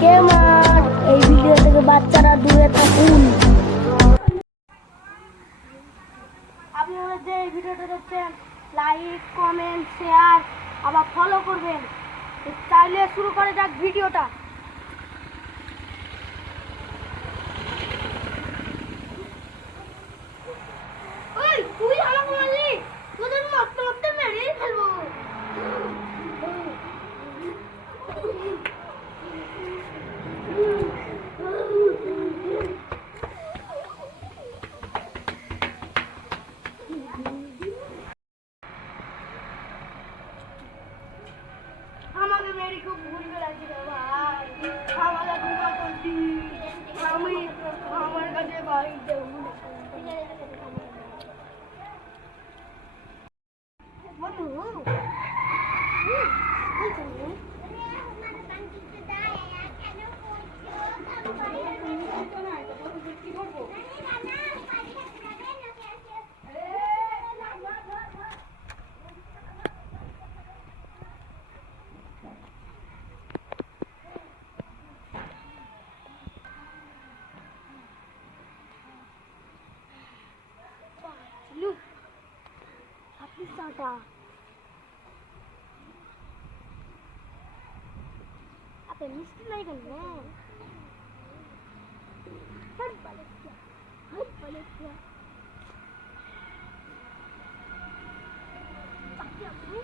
Disclaimer, এই video থেকে বাচ্চারা দূরে থাকুন। আপনারা যে এই ভিডিওটা দেখছেন, লাইক, কমেন্ট, শেয়ার আবার ফলো করবেন। চাইলে শুরু করে যাক ভিডিওটা। তুই আমাকে মারলি, তোদের মারতে মারতে মেরেই ফেলবো। আমাকে মেরে খুব ভুল লাগছে রে ভাই, আমাকে ক্ষমা করে দিস। আমি আমার কাছে বাড়িতে apa miski naik kan balik ya tapi aku